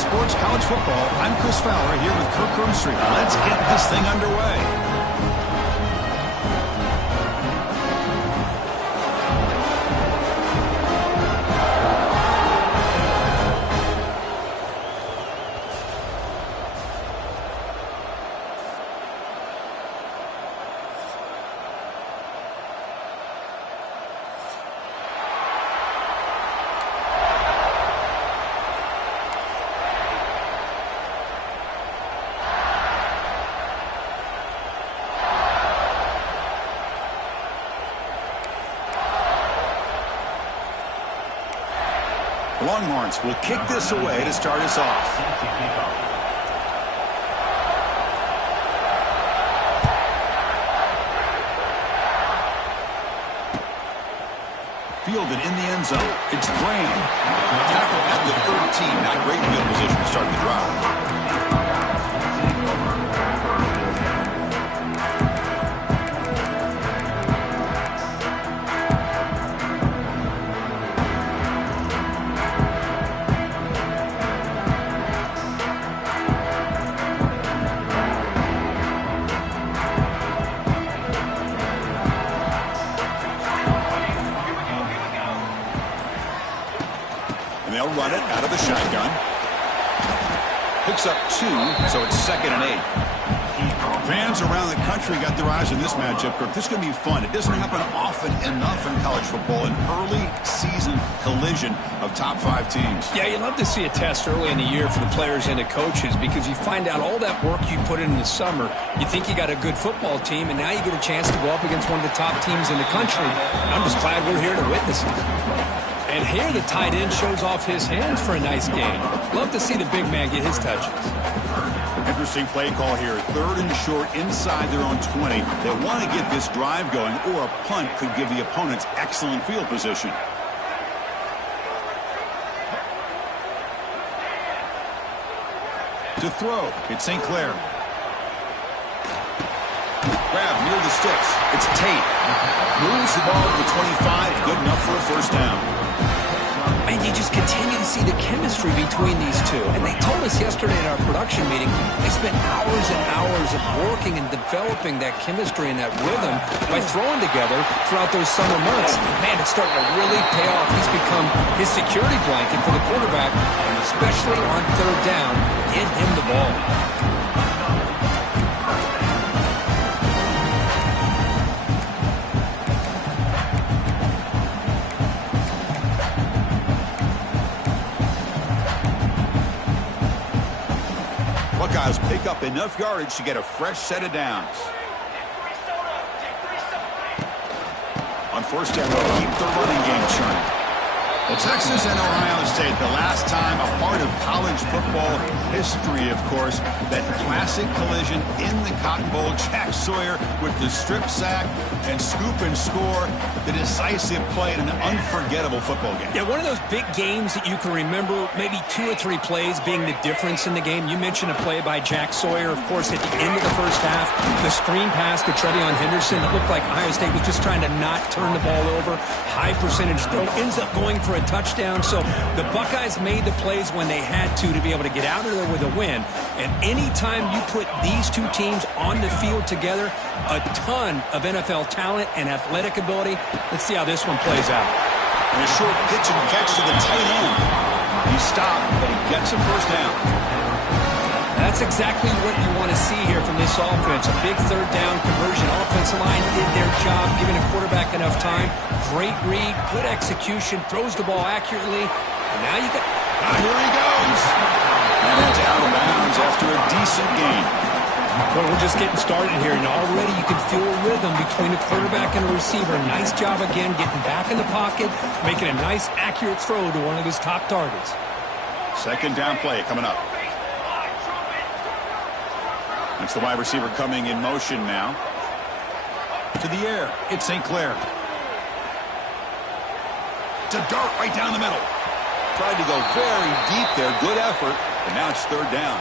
Sports College Football. I'm Chris Fowler here with Kirk Herbstreit. Let's get this thing underway. Longhorns will kick this away to start us off. Fielded in the end zone. It's Graham. Tackle at the 13. Not great field position to start the drive. They'll run it out of the shotgun. Picks up 2, so it's 2nd and 8. Fans around the country got their eyes on this matchup, Kirk. This is going to be fun. It doesn't happen often enough in college football, an early season collision of top 5 teams. Yeah, you love to see a test early in the year for the players and the coaches because you find out all that work you put in the summer. You think you got a good football team, and now you get a chance to go up against one of the top teams in the country. I'm just glad we're here to witness it. And here the tight end shows off his hands for a nice game. Love to see the big man get his touches. Interesting play call here. 3rd and short inside their own 20. They want to get this drive going, or a punt could give the opponents excellent field position. To throw, it's St. Clair. Grab near the sticks. It's Tate. Moves the ball to the 25. Good enough for a first down. And you just continue to see the chemistry between these two. And they told us yesterday in our production meeting, they spent hours and hours of working and developing that chemistry and that rhythm by throwing together throughout those summer months. Man, it's starting to really pay off. He's become his security blanket for the quarterback, and especially on 3rd down, get him the ball. Buckeyes pick up enough yardage to get a fresh set of downs. On 1st down, they'll keep the running game churning. Well, Texas and Ohio State, the last time a part of college football history, of course, that classic collision in the Cotton Bowl. Jack Sawyer with the strip sack and scoop and score, the decisive play in an unforgettable football game. Yeah, one of those big games that you can remember, maybe 2 or 3 plays being the difference in the game. You mentioned a play by Jack Sawyer, of course, at the end of the first half, the screen pass to Trevion Henderson. It looked like Ohio State was just trying to not turn the ball over. High percentage throw, ends up going for a touchdown. So the Buckeyes made the plays when they had to be able to get out of there with a win. And anytime you put these two teams on the field together, a ton of NFL talent and athletic ability. Let's see how this one plays out. And a short pitch and catch to the tight end. He stopped, but he gets a first down. That's exactly what you want to see here from this offense. A big 3rd down conversion. Offensive line did their job, giving a quarterback enough time. Great read, good execution, throws the ball accurately. And now you got... Here he goes. And it's out of bounds after a decent game. Well, we're just getting started here, and already you can feel a rhythm between a quarterback and a receiver. Nice job again, getting back in the pocket, making a nice, accurate throw to one of his top targets. 2nd down play coming up. That's the wide receiver coming in motion now. To the air, it's St. Clair. To dart right down the middle. Tried to go very deep there, good effort, and now it's 3rd down.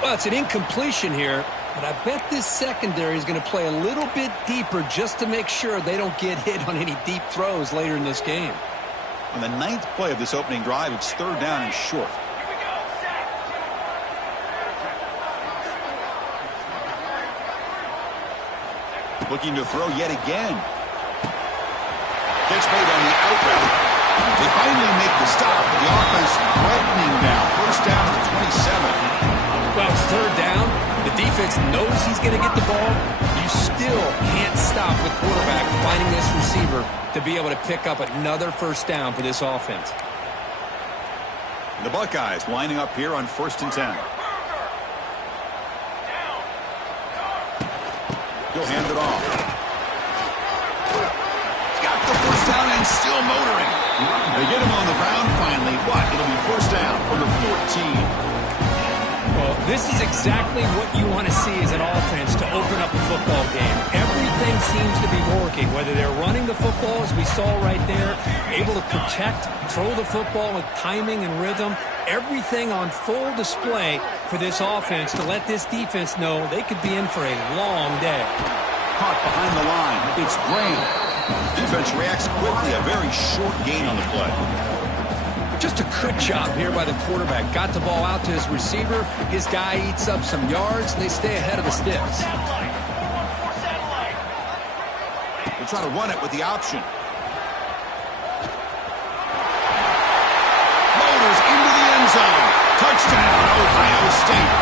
Well, it's an incompletion here, but I bet this secondary is going to play a little bit deeper just to make sure they don't get hit on any deep throws later in this game. On the 9th play of this opening drive, it's 3rd down and short. Looking to throw yet again. Catch made on the out route. They finally make the stop. The offense threatening now. First down to the 27. Well, it's third down. The defense knows he's going to get the ball. You still can't stop the quarterback finding this receiver to be able to pick up another first down for this offense. The Buckeyes lining up here on 1st and 10. He'll hand it off. Got the first down and still motoring. They get him on the ground finally, but it'll be first down from the 14. Well, this is exactly what you want to see as an offense to open up a football game. Everything seems to be working, whether they're running the football, as we saw right there, able to protect, throw the football with timing and rhythm, everything on full display for this offense to let this defense know they could be in for a long day. Caught behind the line. It's Graham. Defense reacts quickly. A very short gain on the play. Just a good job here by the quarterback. Got the ball out to his receiver. His guy eats up some yards, and they stay ahead of the sticks. They'll try to run it with the option. Loaders into the end zone. Touchdown, Ohio State.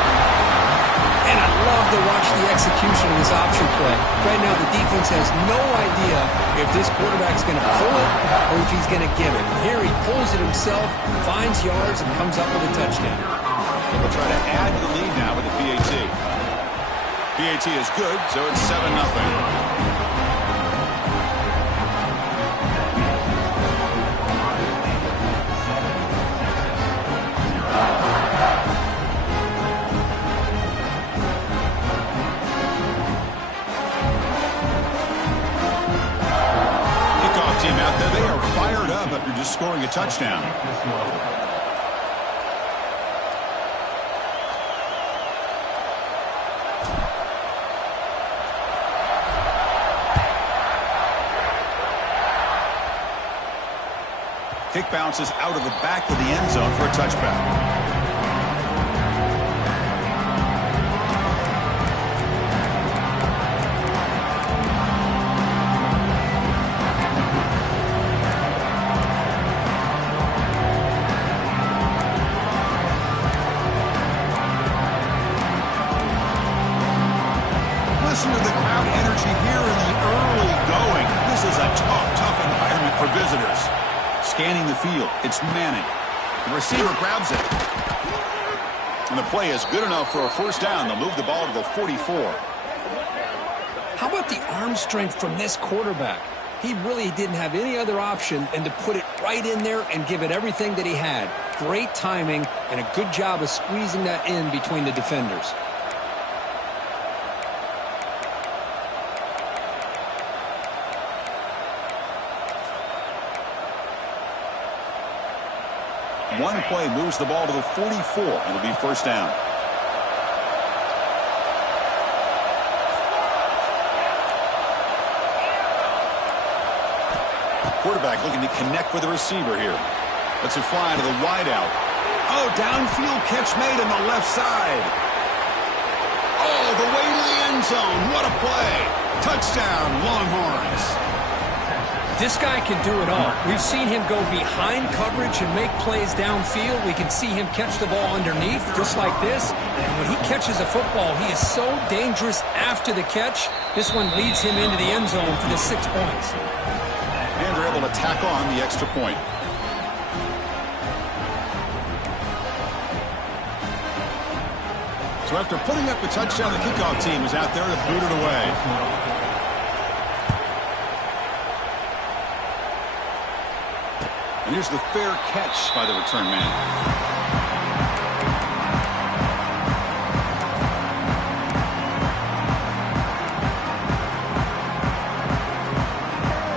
And I love to watch the execution of this option play. Right now, the defense has no idea if this quarterback's going to pull it or if he's going to give it. Here he pulls it himself, finds yards, and comes up with a touchdown. They'll try to add to the lead now with the PAT. PAT is good, so it's 7-0. After just scoring a touchdown. Kick bounces out of the back of the end zone for a touchback. Listen to the crowd energy here in the early going. This is a tough environment for visitors. Scanning the field, it's Manning. The receiver grabs it. And the play is good enough for a first down. They'll move the ball to the 44. How about the arm strength from this quarterback? He really didn't have any other option than to put it right in there and give it everything that he had. Great timing and a good job of squeezing that in between the defenders. One play moves the ball to the 44. It'll be first down. Quarterback looking to connect with the receiver here. Lets it fly to the wideout. Oh, downfield catch made on the left side. Oh, the way to the end zone. What a play. Touchdown, Longhorns. This guy can do it all. We've seen him go behind coverage and make plays downfield. We can see him catch the ball underneath, just like this. And when he catches a football, he is so dangerous after the catch. This one leads him into the end zone for the 6 points. And they're able to tack on the extra point. So after putting up the touchdown, the kickoff team is out there to boot it away. And here's the fair catch by the return man.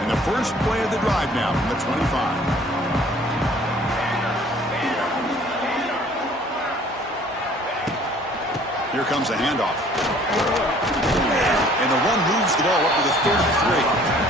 And the first play of the drive now from the 25. Here comes a handoff. And the run moves the ball up to the 33.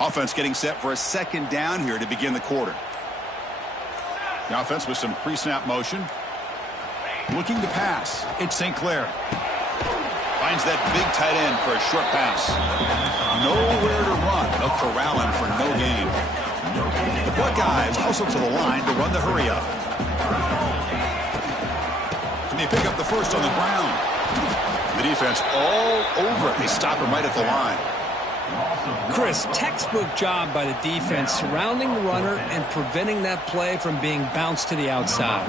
Offense getting set for a second down here to begin the quarter. The offense with some pre-snap motion. Looking to pass. It's St. Clair. Finds that big tight end for a short pass. Nowhere to run. They'll corral him for no gain. The Buckeyes hustle to the line to run the hurry up. Can they pick up the first on the ground? The defense all over it. They stop him right at the line. Chris, textbook job by the defense surrounding the runner and preventing that play from being bounced to the outside.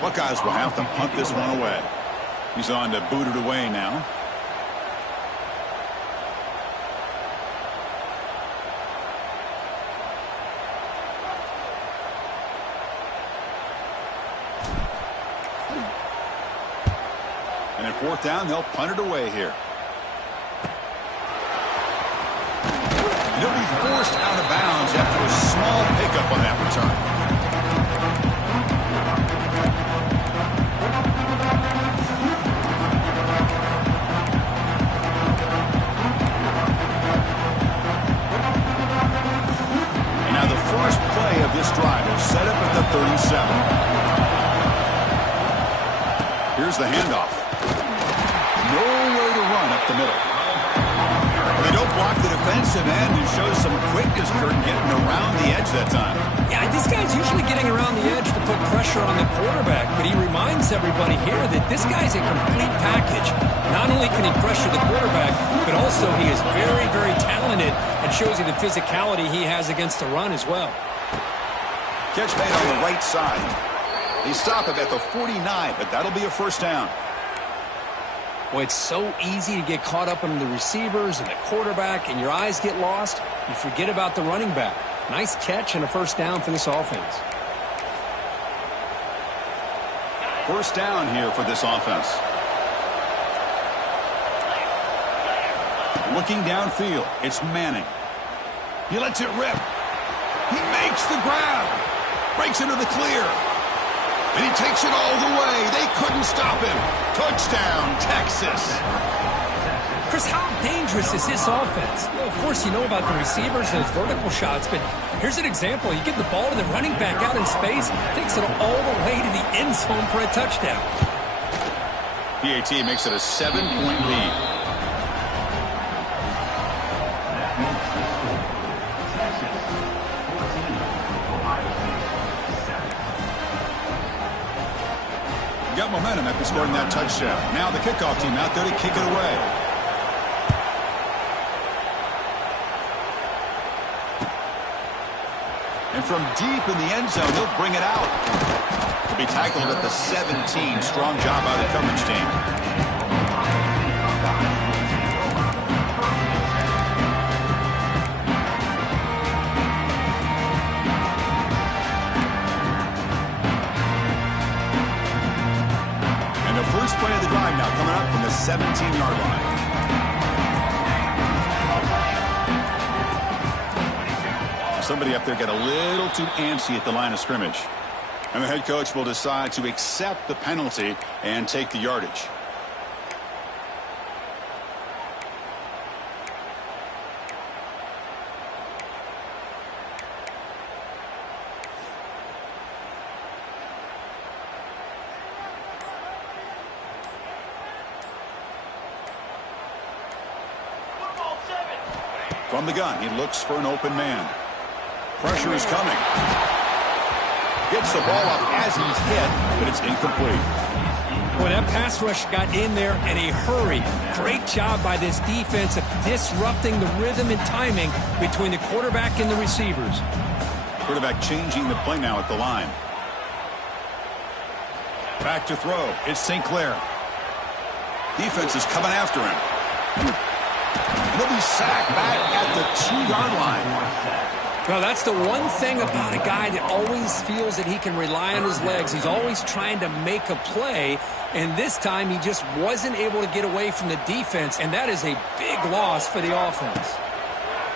Buckeyes will have to punt this one away. He's on to boot it away now. And at fourth down, they'll punt it away here. He'll be forced out of bounds after a small pickup on that return. And now the first play of this drive is set up at the 37. Here's the handoff. Nowhere to run up the middle. They don't block the defensive end and show some quickness, Kurt, getting around the edge that time. Yeah, this guy's usually getting around the edge to put pressure on the quarterback, but he reminds everybody here that this guy's a complete package. Not only can he pressure the quarterback, but also he is very, very talented and shows you the physicality he has against the run as well. Catch made on the right side. They stop him at the 49, but that'll be a first down. Boy, it's so easy to get caught up in the receivers and the quarterback, and your eyes get lost. You forget about the running back. Nice catch and a first down for this offense. First down here for this offense. Looking downfield, it's Manning. He lets it rip. He makes the grab. Breaks into the clear. And he takes it all the way. They couldn't stop him. Touchdown, Texas. Chris, how dangerous is this offense? Well, of course, you know about the receivers and his vertical shots, but here's an example. You give the ball to the running back out in space, takes it all the way to the end zone for a touchdown. PAT makes it a 7-point lead. Got momentum after scoring that touchdown. Now the kickoff team out there to kick it away. And from deep in the end zone, he'll bring it out. He'll be tackled at the 17. Strong job by the coverage team. First play of the drive now coming up from the 17-yard line. Somebody up there got a little too antsy at the line of scrimmage. And the head coach will decide to accept the penalty and take the yardage. From the gun, he looks for an open man. Pressure is coming. Gets the ball up as he's hit, but it's incomplete. Boy, that pass rush got in there in a hurry. Great job by this defense of disrupting the rhythm and timing between the quarterback and the receivers. Quarterback changing the play now at the line. Back to throw. It's St. Clair. Defense is coming after him. He'll be sacked back at the 2-yard line. Well, that's the one thing about a guy that always feels that he can rely on his legs. He's always trying to make a play, and this time he just wasn't able to get away from the defense, and that is a big loss for the offense.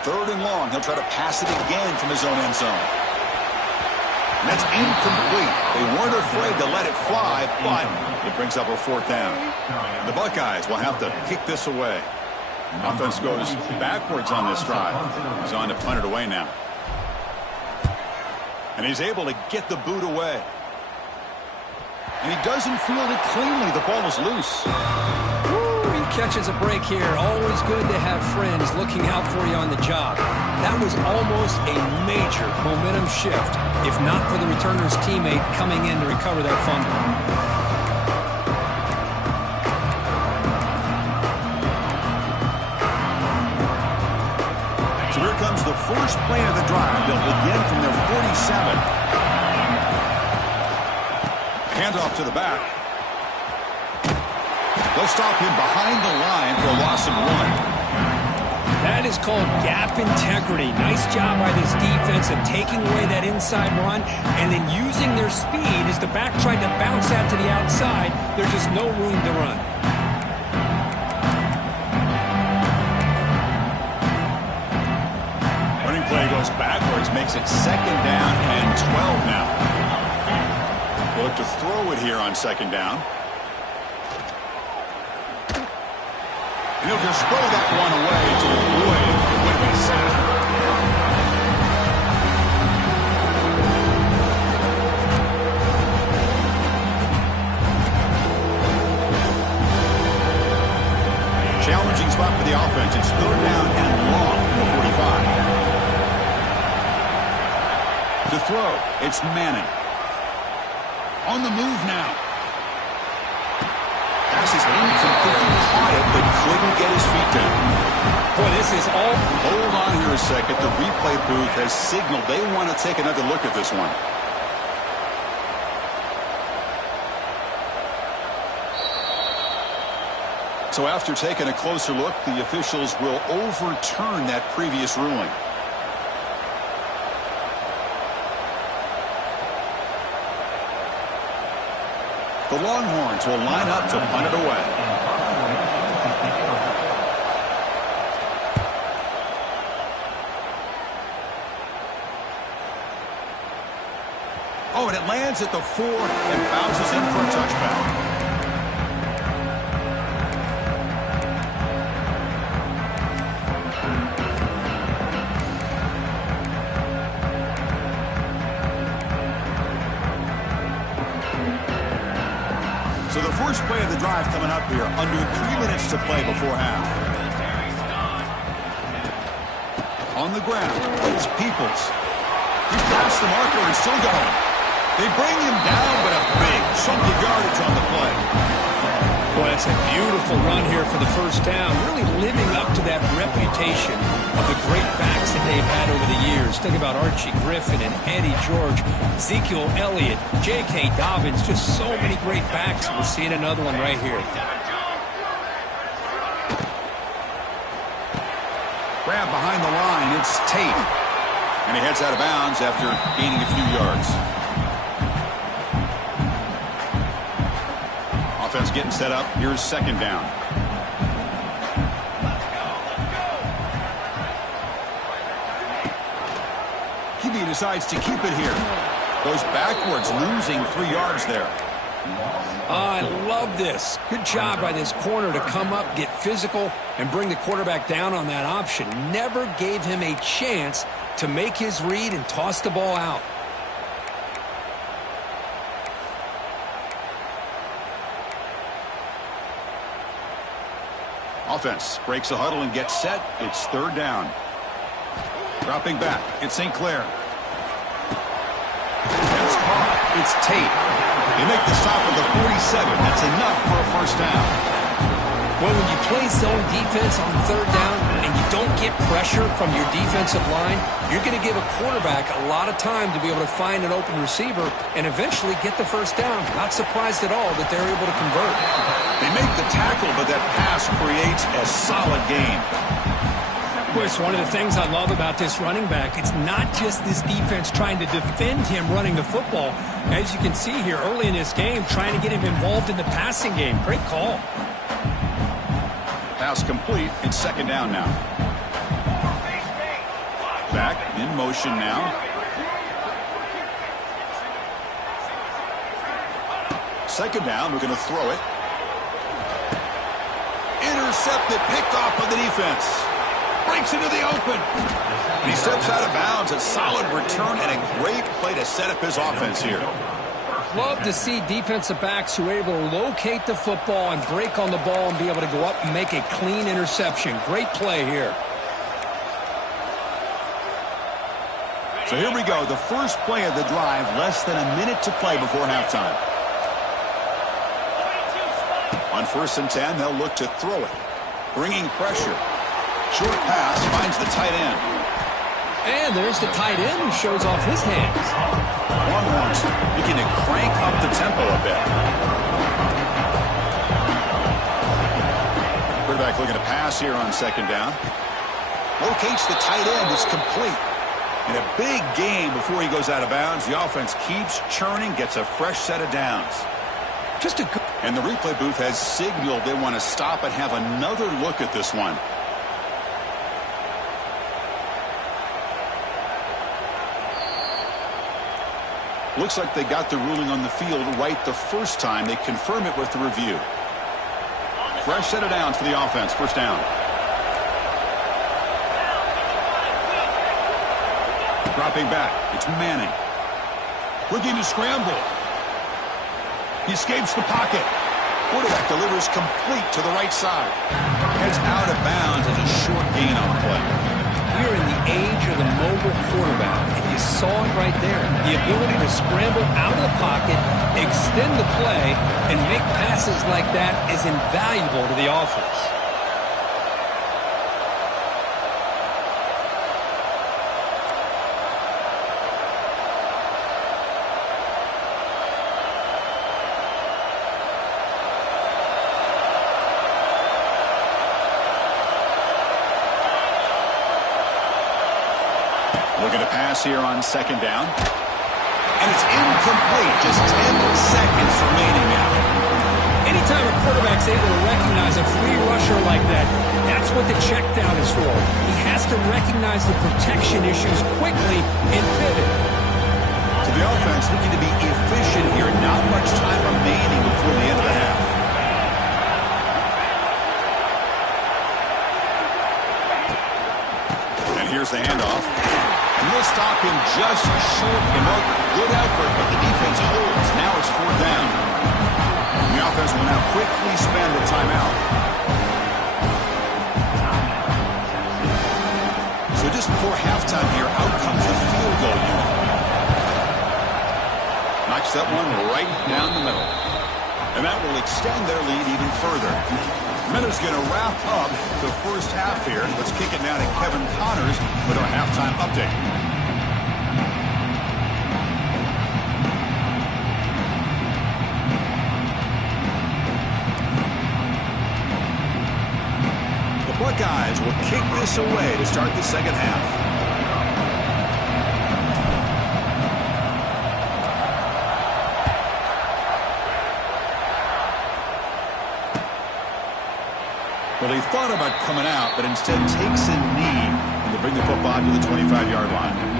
3rd and long. He'll try to pass it again from his own end zone. And that's incomplete. They weren't afraid to let it fly, but it brings up a 4th down. The Buckeyes will have to kick this away. Offense goes backwards on this drive. He's on to punt it away now. And he's able to get the boot away. And he doesn't field it cleanly. The ball is loose. Woo, he catches a break here. Always good to have friends looking out for you on the job. That was almost a major momentum shift, if not for the returner's teammate coming in to recover that fumble. The first play of the drive. They'll begin from their 47. Handoff to the back. They'll stop him behind the line for a loss of 1. That is called gap integrity. Nice job by this defense of taking away that inside run and then using their speed as the back tried to bounce that to the outside. There's just no room to run. Play goes backwards, makes it 2nd down and 12 now. They'll look to throw it here on 2nd down. And he'll just throw that one away to avoid the would-be sack. Challenging spot for the offense. It's 3rd down and long from the 45. To throw, it's Manning. On the move now. Pass is incomplete. Caught it, but couldn't get his feet down. Boy, this is all... Hold on here a second. The replay booth has signaled they want to take another look at this one. So after taking a closer look, the officials will overturn that previous ruling. The Longhorns will line up to punt it away. Oh, and it lands at the 4 and bounces in for a touchback. So the first play of the drive coming up here, under 3 minutes to play before half. On the ground, it's Peoples. He's past the marker and still going. They bring him down, but a big chunk of yardage on the play. Boy, that's a beautiful run here for the first down. Really living up to that reputation of the great backs that they've had over the years. Think about Archie Griffin and Eddie George, Ezekiel Elliott, J.K. Dobbins, just so many great backs. We're seeing another one right here. Grab behind the line, it's Tate. And he heads out of bounds after gaining a few yards. Offense getting set up. Here's 2nd down. QB decides to keep it here. Goes backwards, losing 3 yards there. I love this. Good job by this corner to come up, get physical, and bring the quarterback down on that option. Never gave him a chance to make his read and toss the ball out. Offense breaks the huddle and gets set. It's 3rd down. Dropping back, it's St. Clair. That's caught. It's Tate. They make the stop at the 47. That's enough for a first down. Well, when you play zone defense on 3rd down and you don't get pressure from your defensive line, you're going to give a quarterback a lot of time to be able to find an open receiver and eventually get the first down. Not surprised at all that they're able to convert. They make the tackle, but that pass creates a solid gain. Boy, it's one of the things I love about this running back. It's not just this defense trying to defend him running the football. As you can see here early in this game, trying to get him involved in the passing game. Great call. Pass complete. It's 2nd down now. Back in motion now. Second down. We're going to throw it. intercepted, picked off by the defense. Breaks into the open. And he steps out of bounds. A solid return and a great play to set up his offense here. Love to see defensive backs who are able to locate the football and break on the ball and be able to go up and make a clean interception. Great play here. So here we go, the first play of the drive, less than a minute to play before halftime. On 1st and 10, they'll look to throw it. Bringing pressure. Short pass finds the tight end. And there's the tight end who shows off his hands. Longhorns looking to crank up the tempo a bit. Quarterback looking to pass here on 2nd down. Locates the tight end. It's complete. In a big game before he goes out of bounds, the offense keeps churning, gets a fresh set of downs. And the replay booth has signaled they want to stop and have another look at this one. Looks like they got the ruling on the field right the first time. They confirm it with the review. Fresh set of downs for the offense. 1st down. Dropping back. It's Manning. Looking to scramble. He escapes the pocket. Quarterback delivers complete to the right side. Heads out of bounds as a short gain on the play. We're in the age of the mobile quarterback, and you saw it right there. The ability to scramble out of the pocket, extend the play, and make passes like that is invaluable to the offense. Looking to pass here on 2nd down. And it's incomplete. Just 10 seconds remaining now. Anytime a quarterback's able to recognize a free rusher like that, that's what the check down is for. He has to recognize the protection issues quickly and pivot. So the offense looking to be efficient here. Not much time remaining before the end of the half. And here's the handoff. And they'll stop him just short enough. Good effort, but the defense holds. Now it's 4th down. And the offense will now quickly spend the timeout. So just before halftime here, out comes the field goal unit. Knocks that one right down the middle. And that will extend their lead even further. Miller's going to wrap up the first half here. Let's kick it now to Kevin Connors with our halftime update. The Buckeyes will kick this away to start the 2nd half. Well, he thought about coming out, but instead takes a knee, and they bring the football to the 25-yard line.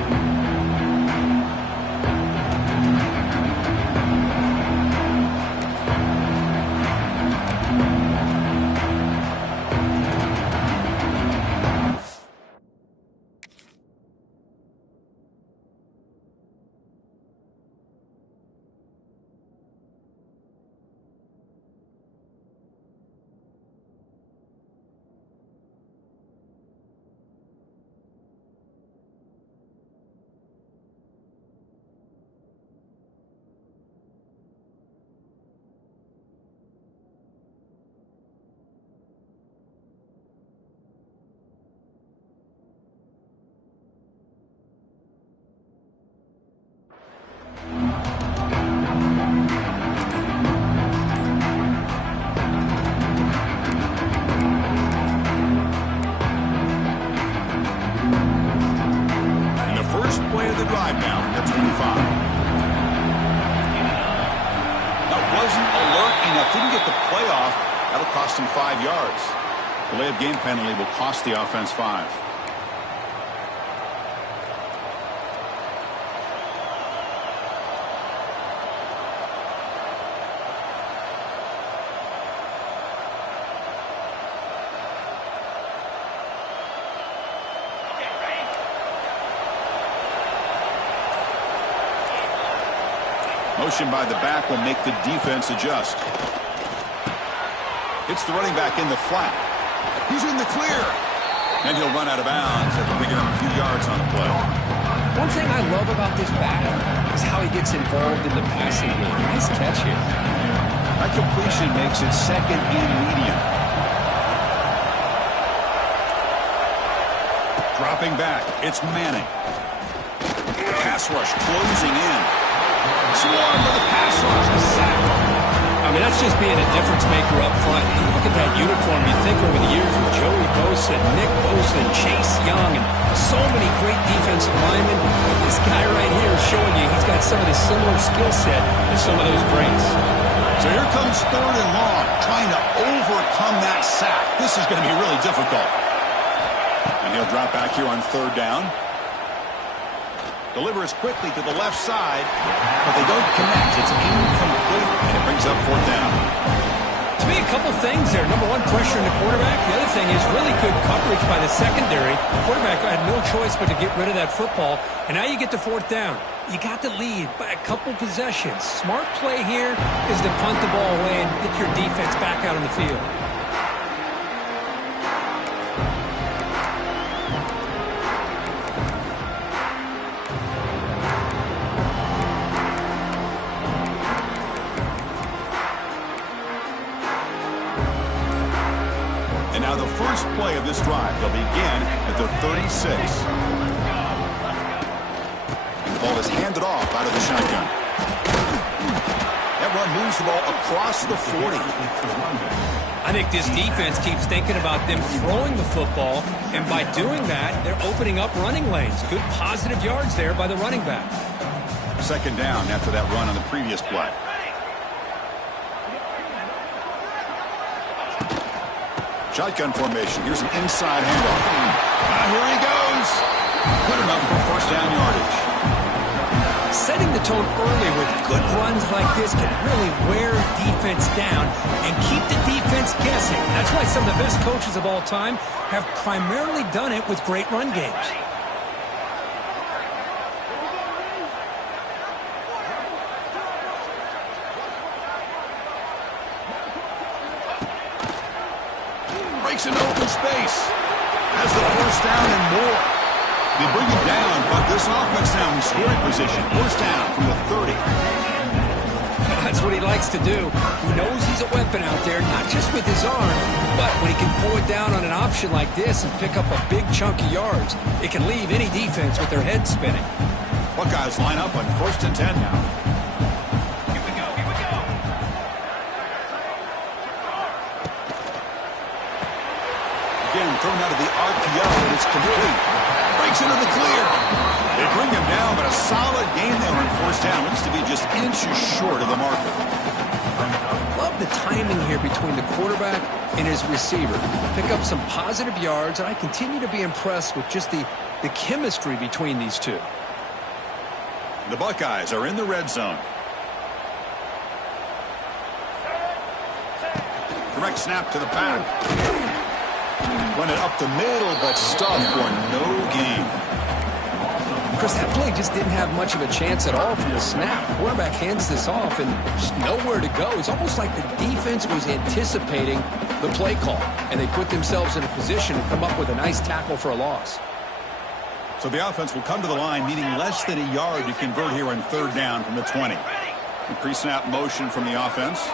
That'll cost him 5 yards. Delay of game penalty will cost the offense 5. Motion by the back will make the defense adjust. It's the running back in the flat. He's in the clear. And he'll run out of bounds after picking up a few yards on the play. One thing I love about this back is how he gets involved in the passing game. Nice catch here. That completion makes it second and medium. Dropping back, it's Manning. Pass rush closing in. Swarm with the pass rush, a sack. I mean, that's just being a difference maker up front. You look at that uniform, you think over the years with Joey Bosa, Nick Bosa, and Chase Young, and so many great defensive linemen. But this guy right here is showing you he's got some of the similar skill set as some of those greats. So here comes third and long, trying to overcome that sack. This is going to be really difficult. And he'll drop back here on third down. Delivers quickly to the left side, but they don't connect. It's incomplete, and it brings up fourth down. To me, a couple things there. Number one, pressure in the quarterback. The other thing is really good coverage by the secondary. The quarterback had no choice but to get rid of that football, and now you get to fourth down. You got the lead by a couple possessions. Smart play here is to punt the ball away and get your defense back out on the field. And now the first play of this drive, they'll begin at the 36. And the ball is handed off out of the shotgun. That run moves the ball across the 40. I think this defense keeps thinking about them throwing the football, and by doing that, they're opening up running lanes. Good positive yards there by the running back. Second down after that run on the previous play. Shotgun formation. Here's an inside handoff. Here he goes. Good enough for first down yardage. Setting the tone early with good runs like this can really wear defense down and keep the defense guessing. That's why some of the best coaches of all time have primarily done it with great run games. Breaks into open space. Has the first down and more. They bring him down, but this offense now in scoring position. First down from the 30. That's what he likes to do. He knows he's a weapon out there, not just with his arm, but when he can pull it down on an option like this and pick up a big chunk of yards, it can leave any defense with their head spinning. Buckeyes line up on 1st and 10 now. Again, thrown out of the RPO, and it's complete. Breaks into the clear. They bring him down, but a solid game there on first down. Looks to be just inches short of the marker. Love the timing here between the quarterback and his receiver. Pick up some positive yards, and I continue to be impressed with just the chemistry between these two. The Buckeyes are in the red zone. Direct snap to the back. Run it up the middle, but stuffed for no gain. Chris, that play just didn't have much of a chance at all from the snap. The quarterback hands this off, and there's nowhere to go. It's almost like the defense was anticipating the play call, and they put themselves in a position to come up with a nice tackle for a loss. So the offense will come to the line, needing less than a yard to convert here on third down from the 20. The pre-snap motion from the offense.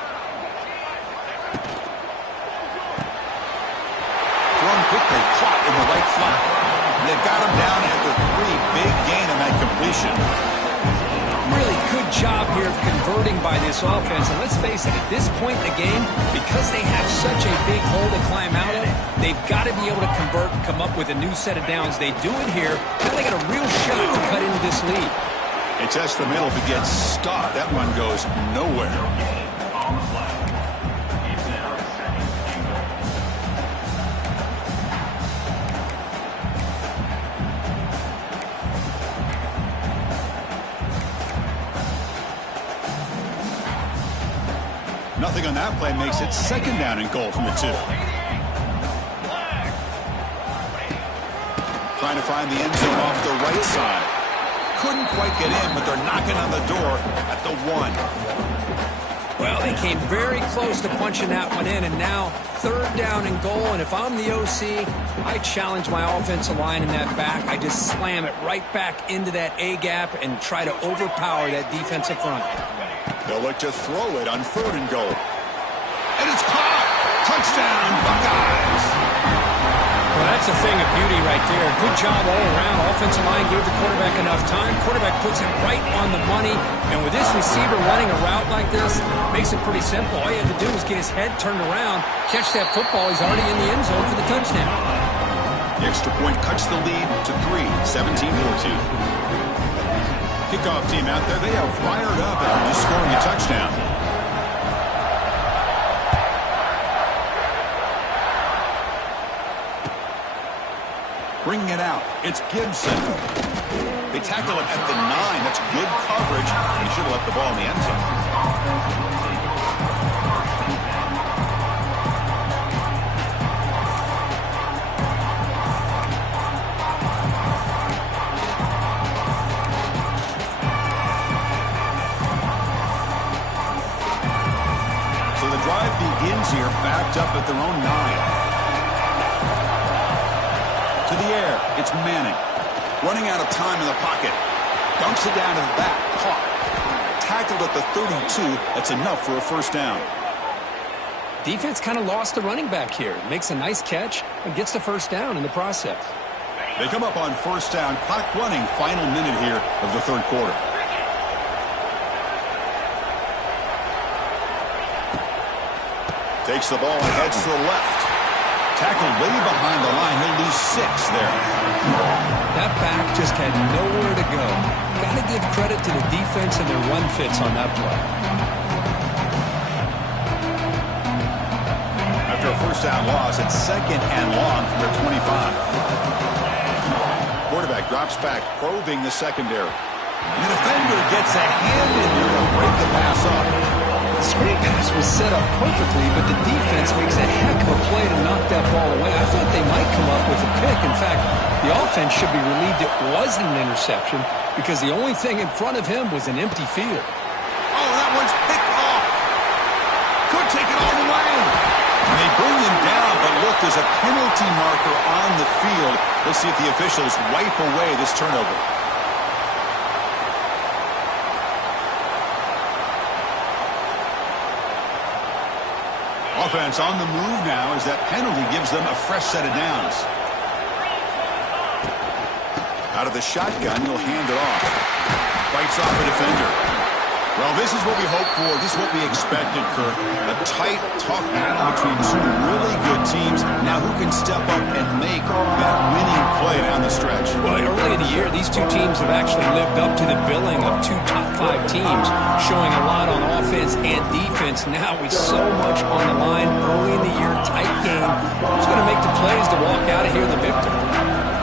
Thrown quickly, caught in the right flat. They've got him down at the 3. Big gain on that completion. Really good job here of converting by this offense. And let's face it, at this point in the game, because they have such a big hole to climb out of, they've got to be able to convert and come up with a new set of downs. They do it here. Now they got a real shot to cut into this lead. They test the middle to get stopped. That one goes nowhere. Nothing on that play makes it second down and goal from the 2. Trying to find the end zone off the right side. couldn't quite get in, but they're knocking on the door at the 1. Well, they came very close to punching that one in, and now 3rd down and goal. And if I'm the OC, I challenge my offensive line in that back. I just slam it right back into that A-gap and try to overpower that defensive front. They'll look to throw it on 3rd and goal. And it's caught! Touchdown, Buckeyes! Well, that's a thing of beauty right there. Good job all around. Offensive line gave the quarterback enough time. Quarterback puts it right on the money. And with this receiver running a route like this, makes it pretty simple. All you have to do is get his head turned around, catch that football. He's already in the end zone for the touchdown. The extra point cuts the lead to 3, 17-14. Kickoff team out there. They are fired up after just scoring a touchdown. Bringing it out, it's Gibson. They tackle it at the 9. That's good coverage. He should have left the ball in the end zone. So the drive begins here, backed up at their own 9. To the air, it's Manning. Running out of time in the pocket. Dumps it down to the back. Caught. Tackled at the 32. That's enough for a 1st down. Defense kind of lost the running back here. Makes a nice catch and gets the 1st down in the process. They come up on 1st down. Clock running. Final minute here of the 3rd quarter. Takes the ball and heads to the left. Tackled way behind the line. He'll lose 6 there. That back just had nowhere to go. Got to give credit to the defense and their run fits on that play. After a 1st down loss, it's 2nd and long from their 25. Quarterback drops back, probing the secondary. The defender gets a hand in there to break the pass up. The screen pass was set up perfectly, but the defense makes a heck of a play to knock that ball away. I thought they might come up with a pick. In fact, the offense should be relieved it wasn't an interception because the only thing in front of him was an empty field. Oh, that one's picked off. Could take it all the way. And they bring him down, but look, there's a penalty marker on the field. Let's see if the officials wipe away this turnover. Offense on the move now as that penalty gives them a fresh set of downs. Out of the shotgun, he'll hand it off. Fights off a defender. Well, this is what we hoped for. This is what we expected, Kirk. A tight, tough battle between 2 really good teams. Now who can step up and make that winning play down the stretch? Well, early in the year, these 2 teams have actually lived up to the billing of 2 top 5 teams, showing a lot on offense and defense. Now with so much on the line early in the year, tight game. Who's going to make the plays to walk out of here the victor?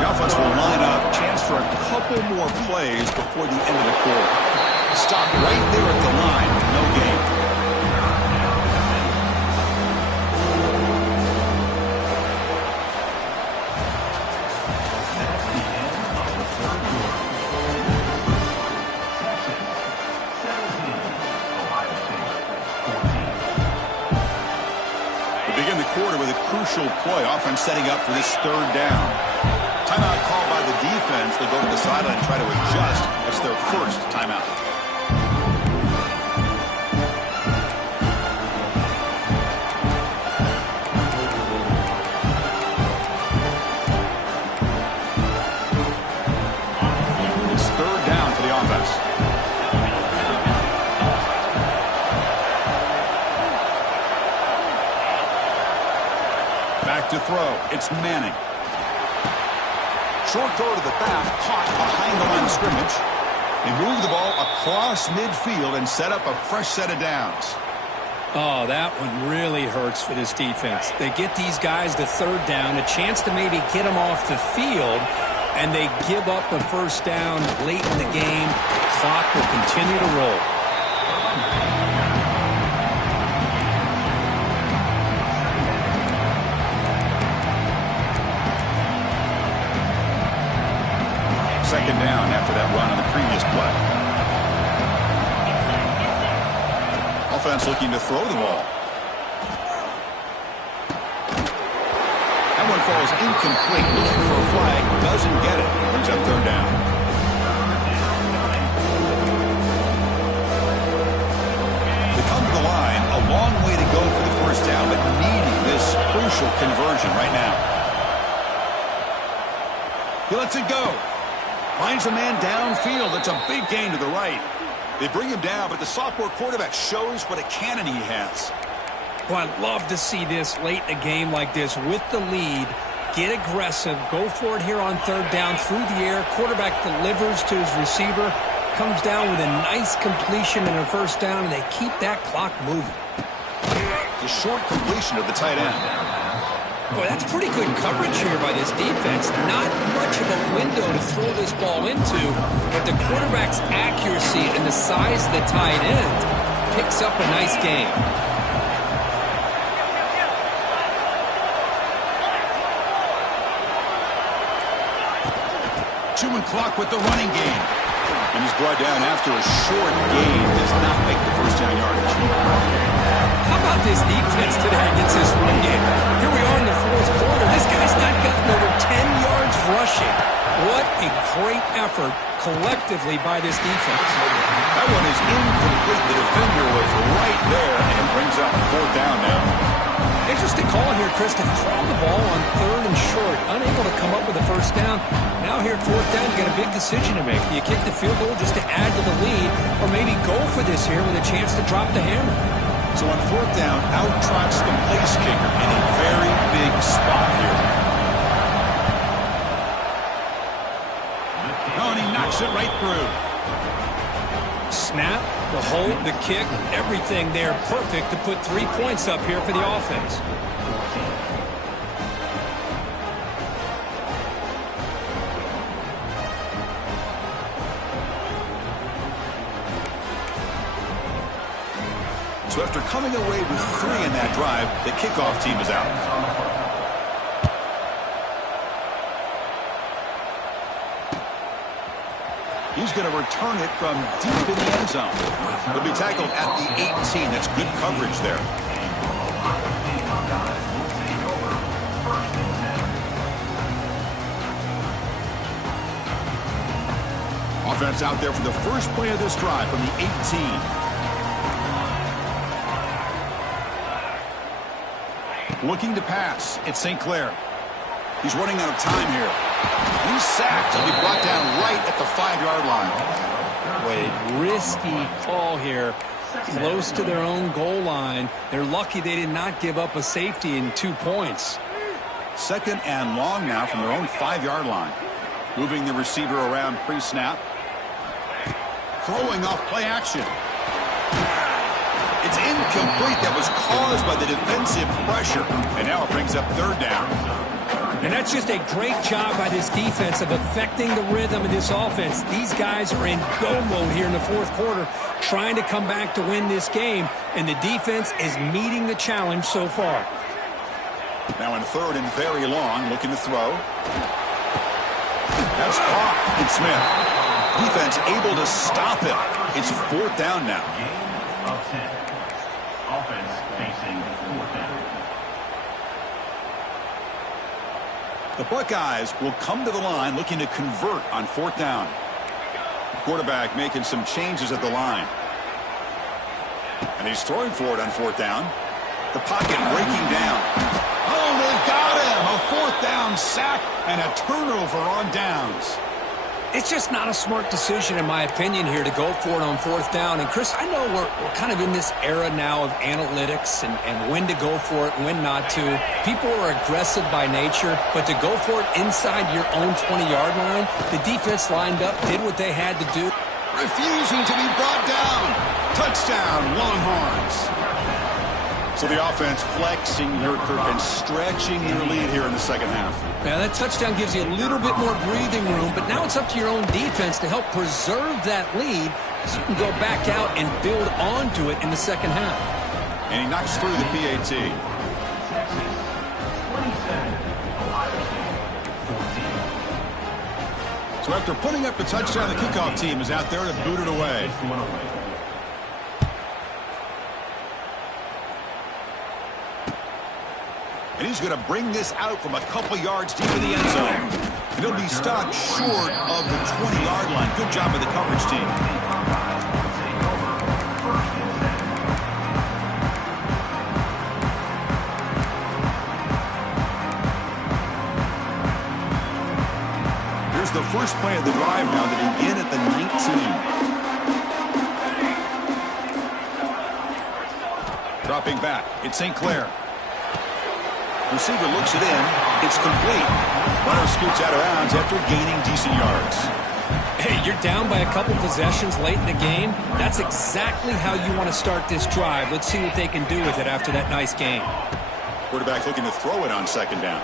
The offense will line up. Chance for a couple more plays before the end of the quarter. Stop right there at the line. No gain. We begin the quarter with a crucial play. Offense setting up for this 3rd down. Timeout called by the defense. They go to the sideline and try to adjust. It's their 1st timeout. It's 3rd down for the offense. Back to throw. It's Manning. Short throw to the back, caught behind the line of scrimmage. They move the ball across midfield and set up a fresh set of downs. Oh, that one really hurts for this defense. They get these guys the 3rd down, a chance to maybe get them off the field, and they give up a 1st down late in the game. The clock will continue to roll. second down after that run on the previous play. Offense looking to throw the ball. That one falls incomplete. Looking for a flag. Doesn't get it. Brings up third down. They come to the line. A long way to go for the first down, but needing this crucial conversion right now. He lets it go. Finds a man downfield. That's a big gain to the right. They bring him down, but the sophomore quarterback shows what a cannon he has. Well, I'd love to see this late in a game like this with the lead. Get aggressive. Go for it here on third down through the air. Quarterback delivers to his receiver. Comes down with a nice completion and a first down, and they keep that clock moving. The short completion of the tight end. Boy, that's pretty good coverage here by this defense. Not much of a window to throw this ball into, but the quarterback's accuracy and the size of the tight end picks up a nice game. Two-man clock with the running game. And he's brought down after a short gain. Does not make the first down yardage. How about this defense today against this run game? Here we are in the fourth quarter. This guy's not gotten over 10 yards rushing. What a great effort collectively by this defense. That one is incomplete. The defender was right there, and it brings up fourth down now. Interesting call here, Chris, to throw the ball on third and short. Unable to come up with a first down. Now here at fourth down, you got a big decision to make. Do you kick the field goal just to add to the lead, or maybe go for this here with a chance to drop the hammer? So on fourth down, out trots the place kicker in a very big spot here. Oh, and he knocks it right through. Snap, the hold, the kick, everything there perfect to put 3 points up here for the offense. So after coming away with 3 in that drive, the kickoff team is out. He's going to return it from deep in the end zone. He'll be tackled at the 18. That's good coverage there. Offense out there for the first play of this drive from the 18. Looking to pass. It's St. Clair. He's running out of time here. He's sacked. He'll be brought down right at the 5-yard line. Wade, risky call here. Close to their own goal line. They're lucky they did not give up a safety in 2 points. Second and long now from their own 5-yard line. Moving the receiver around pre-snap. Throwing off play action. It's incomplete. That was caused by the defensive pressure. And now it brings up third down. And that's just a great job by this defense of affecting the rhythm of this offense. These guys are in go mode here in the fourth quarter, trying to come back to win this game. And the defense is meeting the challenge so far. Now in third and very long, looking to throw. That's caught. And Smith. Defense able to stop him. It's fourth down now. Of 10. Offense facing fourth down. The Buckeyes will come to the line looking to convert on fourth down. The quarterback making some changes at the line. And he's throwing for it on fourth down. The pocket breaking down. Oh, they've got him. A fourth down sack and a turnover on downs. It's just not a smart decision, in my opinion, here to go for it on fourth down. And, Chris, I know we're kind of in this era now of analytics and when to go for it, when not to. People are aggressive by nature, but to go for it inside your own 20-yard line, the defense lined up, did what they had to do. Refusing to be brought down. Touchdown, Longhorns. So the offense flexing and stretching their lead here in the second half. Now that touchdown gives you a little bit more breathing room, but now it's up to your own defense to help preserve that lead so you can go back out and build onto it in the second half. And he knocks through the PAT. So after putting up the touchdown, the kickoff team is out there to boot it away. And he's going to bring this out from a couple yards deep in the end zone. And he'll be stopped short of the 20-yard line. Good job by the coverage team. Here's the first play of the drive now to begin at the 19. Dropping back, it's St. Clair. Receiver looks it in. It's complete. Runner scoots out of bounds after gaining decent yards. Hey, you're down by a couple possessions late in the game. That's exactly how you want to start this drive. Let's see what they can do with it after that nice game. Quarterback looking to throw it on second down.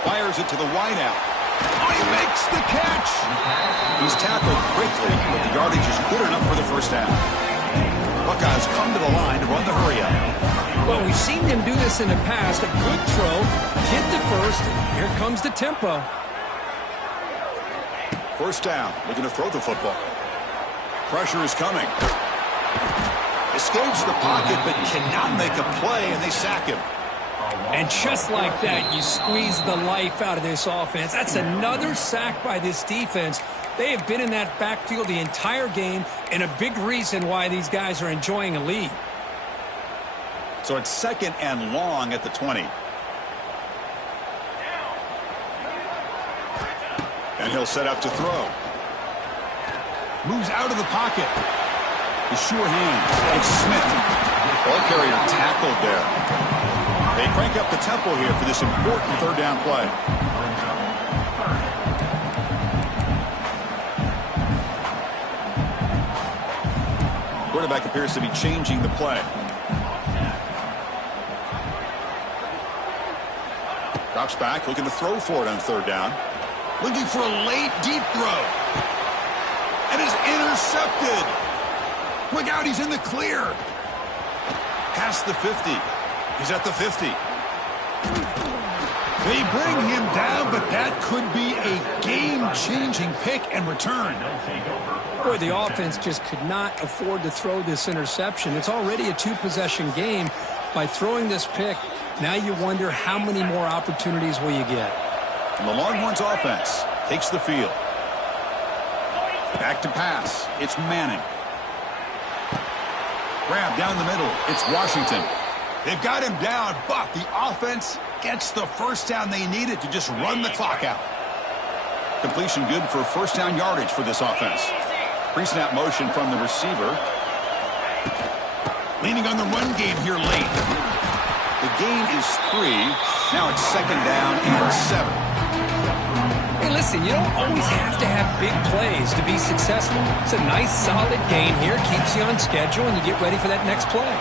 Fires it to the wideout. Oh, he makes the catch. He's tackled quickly, but the yardage is good enough for the first down. Buckeyes come to the line to run the hurry-up. Well, we've seen them do this in the past. A good throw, hit the first. Here comes the tempo. First down, looking to throw the football. Pressure is coming. Escapes the pocket, but cannot make a play, and they sack him. And just like that, you squeeze the life out of this offense. That's another sack by this defense. They have been in that backfield the entire game, and a big reason why these guys are enjoying a lead. So it's second and long at the 20. And he'll set up to throw. Moves out of the pocket. The sure hand. It's Smith. Ball carrier tackled there. They crank up the tempo here for this important third down play. Quarterback appears to be changing the play. Drops back, looking to throw for it on third down. Looking for a late, deep throw. And is intercepted. Look out, he's in the clear. Past the 50. He's at the 50. They bring him down, but that could be a game-changing pick and return. Boy, the offense just could not afford to throw this interception. It's already a two-possession game. By throwing this pick, now you wonder how many more opportunities will you get. And the Longhorns offense takes the field. Back to pass. It's Manning. Grab down the middle. It's Washington. They've got him down, but the offense gets the first down they needed to just run the clock out. Completion good for first down yardage for this offense. Pre-snap motion from the receiver. Leaning on the run game here late. The gain is 3. Now it's second down and 7. Hey, listen, you don't always have to have big plays to be successful. It's a nice, solid gain here. Keeps you on schedule, and you get ready for that next play.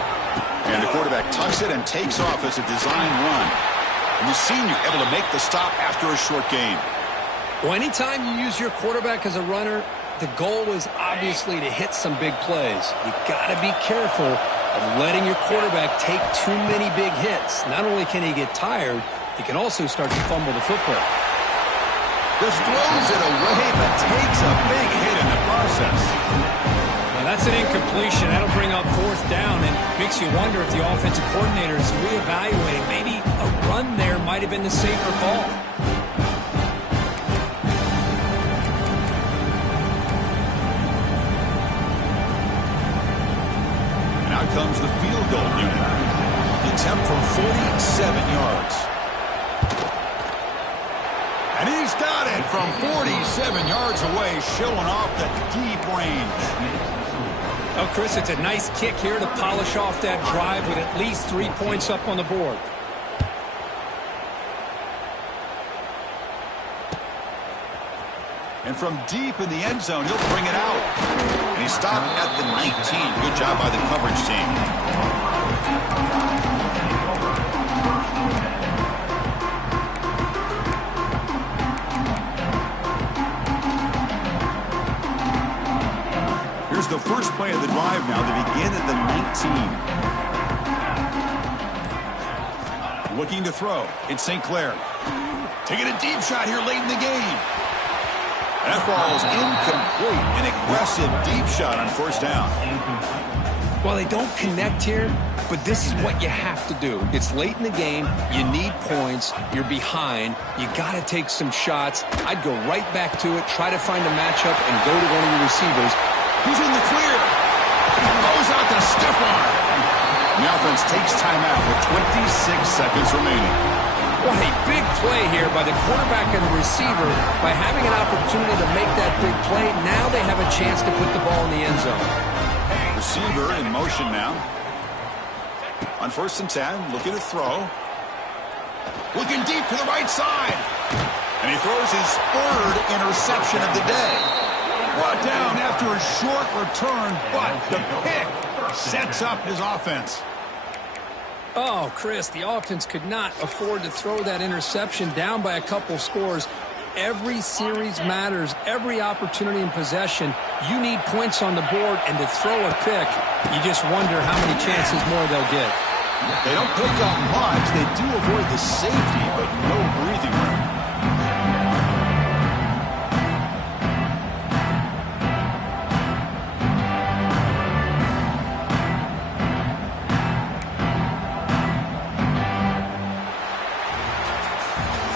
And the quarterback tucks it and takes off as a design run. And the senior able to make the stop after a short gain. Well, anytime you use your quarterback as a runner, the goal is obviously to hit some big plays. You got to be careful of letting your quarterback take too many big hits. Not only can he get tired, he can also start to fumble the football. Just throws it away, but takes a big hit in the process. Now that's an incompletion. That'll bring up fourth down and makes you wonder if the offensive coordinator is reevaluating. Maybe a run there might have been the safer call. And out comes the field goal unit. The attempt from 47 yards. And he's got it from 47 yards away, showing off the deep range. Oh, Chris, it's a nice kick here to polish off that drive with at least 3 points up on the board. And from deep in the end zone, he'll bring it out. And he stopped at the 19. Good job by the coverage team. Here's the first play of the drive now to begin at the 19. Looking to throw. It's St. Clair. Taking a deep shot here late in the game. That ball's incomplete. An aggressive deep shot on first down. Well, they don't connect here, but this is what you have to do. It's late in the game. You need points. You're behind. You got to take some shots. I'd go right back to it, try to find a matchup, and go to one of your receivers. He's in the clear. Goes out the stiff arm. The offense takes timeout with 26 seconds remaining. What a big play here by the quarterback and the receiver. By having an opportunity to make that big play, now they have a chance to put the ball in the end zone. Receiver in motion now. On 1st and 10, looking to throw. Looking deep to the right side. And he throws his 3rd interception of the day. Brought down after a short return, but the pick sets up his offense. Oh, Chris, the offense could not afford to throw that interception down by a couple scores. Every series matters. Every opportunity in possession, you need points on the board, and to throw a pick, you just wonder how many chances more they'll get. They don't pick up much. They do avoid the safety, but no breathing room.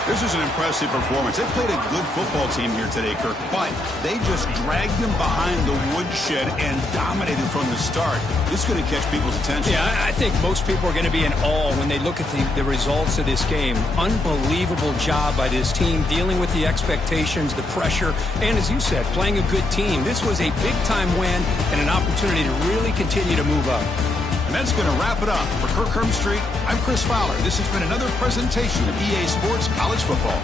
This is an impressive performance. They played a good football team here today, Kirk, but they just dragged them behind the woodshed and dominated from the start. This is going to catch people's attention. Yeah, I think most people are going to be in awe when they look at the results of this game. Unbelievable job by this team, dealing with the expectations, the pressure, and as you said, playing a good team. This was a big-time win and an opportunity to really continue to move up. And that's going to wrap it up. For Kirk Herbstreit, I'm Chris Fowler. This has been another presentation of EA Sports College Football.